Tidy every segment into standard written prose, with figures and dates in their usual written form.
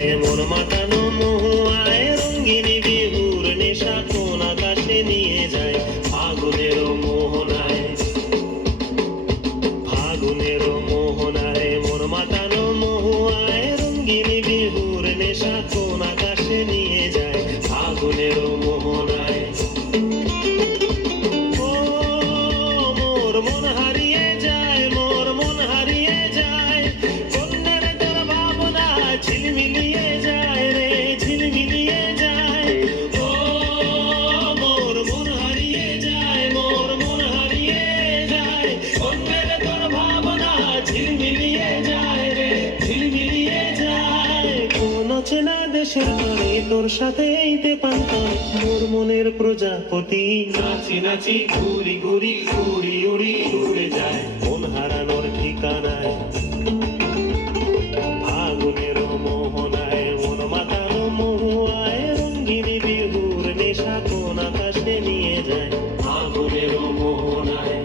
মন মাতানো মহুয়ায় রঙ্গিনী বিহুর নেশা কোন আকাশে নিয়ে যায় ফাগুনের মোহনায়, ফাগুনের মোহনায় মন মাতানো মহুয়ায় রঙ্গিনী বিহুর নেশা কোন আকাশে নিয়ে যায় ফাগুনের মোহনায়। ও মোর মন হারিয়ে যায়, মোর মন হারিয়ে যায়, কন্যার তোর ভাবনা ঝিলমিলিয়ে যায় রে ঝিলমিলিয়ে যায়। ও মোর মন হারিয়ে যায়, মোর মন হারিয়ে যায়, কন্যার তোর ভাবনা ঝিলমিলিয়ে যায় রে ঝিলমিলিয়ে যায়। কোন চেনা দেশের তরে তোর সাথে এইতে পান্তন মোর মনের প্রজাপতি নাচি নাচি ঘুরি ঘুরি উড়ি উড়ি উড়ে যায় মন হারানোর ঠিকানায়। ফাগুনের মোহনায় মন মাতানো মহুয়ায় রঙ্গিনী বিহুর নেশা কোন আকাশে নিয়ে যায় ফাগুনের মোহনায়।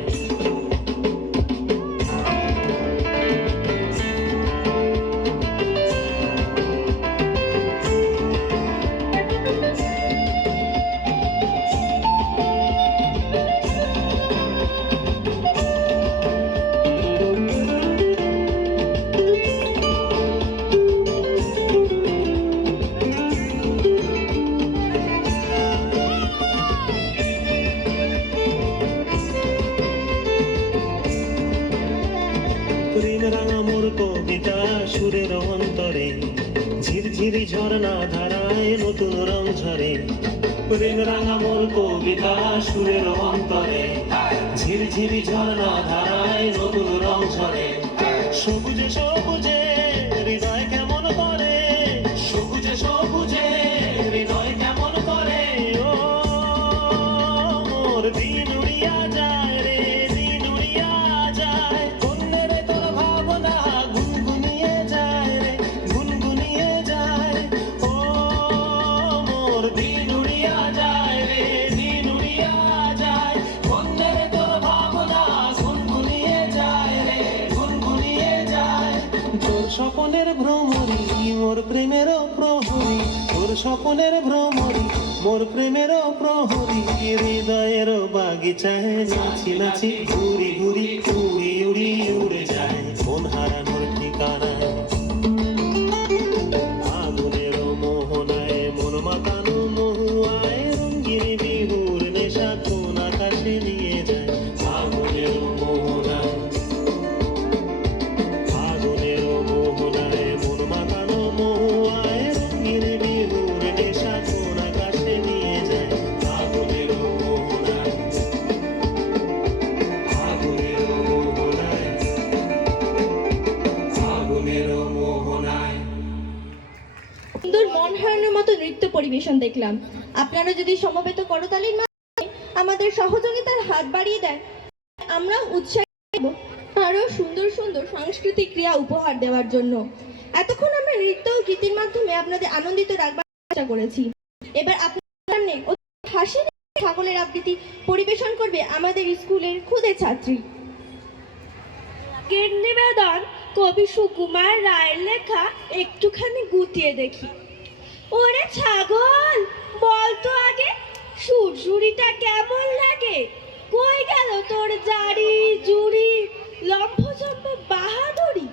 প্রেম রাঙা মোর কবিতা সুরের অন্তরে ঝিরঝিরি ঝর্ণা ধারায় নতুন রং ঝরে। প্রেম রাঙা মোর কবিতা সুরের অন্তরে ঝিরঝিরি ঝর্ণা ধারায় নতুন রং ঝরে। সবুজে সবুজে হৃদয় কেমন করে, সবুজে সবুজে হৃদয় কেমন করে। ও মোর দিন উড়িয়া যায় রে দিন উড়িয়া যায়, কন্যের তোর ভাবনা গুনগুনিয়ে যায় রে গুনগুনিয়ে যায়। ও মোর দিন উড়িয়া যায় রে দিন উড়িয়া যায়, কন্যের তোর ভাবনা গুনগুনিয়ে যায় রে গুনগুনিয়ে যায়। তোর স্বপনের ভ্রমরি মোর প্রেমের প্রহরী, তোর স্বপনের ভ্রমরি মোর প্রেমের প্রহরী। হৃদয়ের বাগিচায় নাচি নাচি ঘুরি ঘুরি উড়ি উড়ি উড়ে যায় মন হারানোর ঠিকানায়। ফাগুনের মোহনায় মন মাতানো মহুয়ায় রঙ্গিনী বিহুর নেশা কোন আকাশে নিয়ে যায় ফাগুনের মোহনায়। ফাগুনের মোহনায় মন মাতানো মহুয়ায় রঙ্গিনী বিহুর নেশা কোন আকাশে নিয়ে যায় ফাগুনের মোহনায়। ফাগুনের মোহনায় ফাগুনের মোহনায়। সুন্দর মন হারানোর মতো নৃত্য পরিবেশন দেখলাম। আপনারা যদি সমবেত করতালির মাধ্যমে আমাদের সহযোগিতার হাত বাড়িয়ে দেন, আমরা উৎসাহিত হব আরো সুন্দর সুন্দর সাংস্কৃতিক ক্রিয়া উপহার দেওয়ার জন্য। এতক্ষণ আমরা নৃত্য ও গীতির মাধ্যমে আপনাদের আনন্দিত রাখবার চেষ্টা করেছি। এবার আপনার সামনে হাসির ছাগলের আবৃত্তি পরিবেশন করবে আমাদের স্কুলের খুদে ছাত্রী। গীত নিবেদন কবি সুকুমার রায়ের লেখা একটুখানি গুটিয়ে দেখি। ওরে ছাগল বলতো আগে সুরসুরিটা কেমন লাগে, কই গেল তোর জারি জুড়ি লম্ফজম্ফ বাহাদুরি।